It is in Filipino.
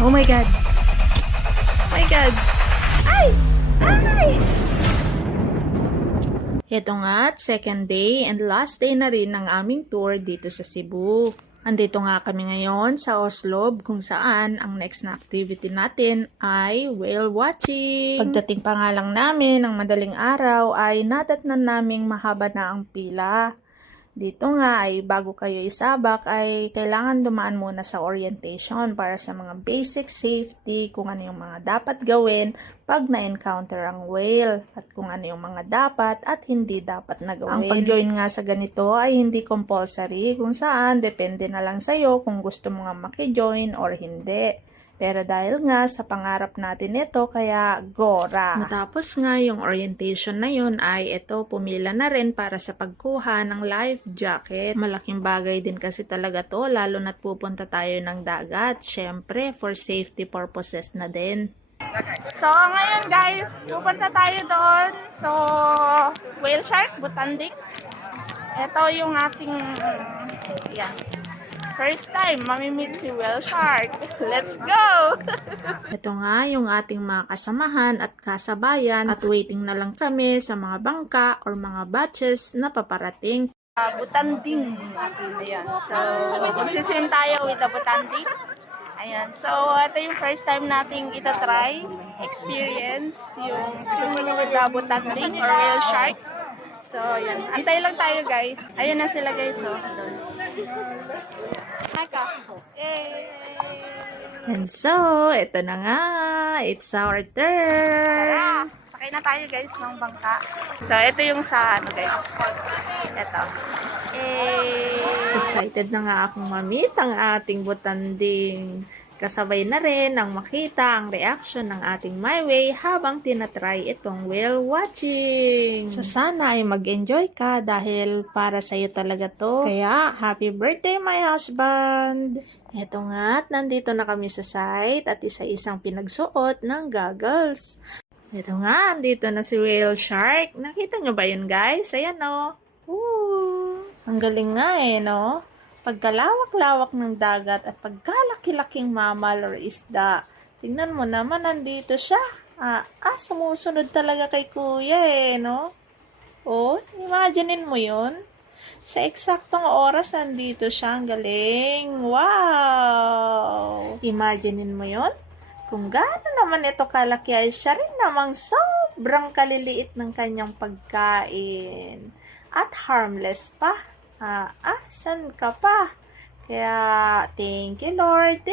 Oh my God. Oh my God. Ay! Ay! Ito nga, second day and last day na rin ng aming tour dito sa Cebu. Andito nga kami ngayon sa Oslob kung saan ang next na activity natin ay whale watching. Pagdating pa nga lang namin ng madaling araw ay nadatnan naming mahaba na ang pila. Dito nga ay bago kayo isabak ay kailangan dumaan muna sa orientation para sa mga basic safety, kung ano yung mga dapat gawin pag na-encounter ang whale at kung ano yung mga dapat at hindi dapat na gawin. Ang pag-join nga sa ganito ay hindi compulsory, kung saan depende na lang sa'yo kung gusto mo nga maki-join or hindi. Pero dahil nga sa pangarap natin ito, kaya gora. Matapos nga yung orientation na yun ay ito, pumila na rin para sa pagkuha ng life jacket. Malaking bagay din kasi talaga to, lalo na't pupunta tayo ng dagat. Syempre, for safety purposes na din. So, ngayon guys, pupunta tayo doon. So, whale shark, Butandik. Ito yung ating, first time, mamimit si whale shark. Let's go! Ito nga yung ating mga kasamahan at kasabayan at waiting na lang kami sa mga bangka or mga batches na paparating. Butanding. Ayan. So, magsiswim tayo with the Butanding. Ayan. So, ito yung first time nating itatry, experience, yung swimming with the Butanding or whale shark. So, ayan. Antay lang tayo guys. Ayan na sila guys. So, And so, ito na nga. It's our turn. Sakay na tayo guys ng bangka. So, ito yung sa ano guys. Ito. Excited na nga akong mamit ang ating butanding. Kasabay na rin ang makita ang reaction ng ating my way habang tinatry itong whale watching. So sana ay mag-enjoy ka dahil para sa'yo talaga to. Kaya happy birthday my husband! Eto nga at nandito na kami sa site at isa-isang pinagsuot ng goggles. Eto nga, andito na si whale shark. Nakita nyo ba yun guys? Ayan o. Ang galing nga no? Pagkalawak-lawak ng dagat at pagkalaki-laking mammal or isda. Tingnan mo naman, nandito siya. Sumusunod talaga kay kuya no? Oh, imaginein mo yun. Sa eksaktong oras, nandito siya. Ang galing. Wow! Imaginein mo yun. Kung gaano naman ito kalaki ay siya rin namang sobrang kaliliit ng kanyang pagkain. At harmless pa. Saan ka pa? Kaya, thank you Lord.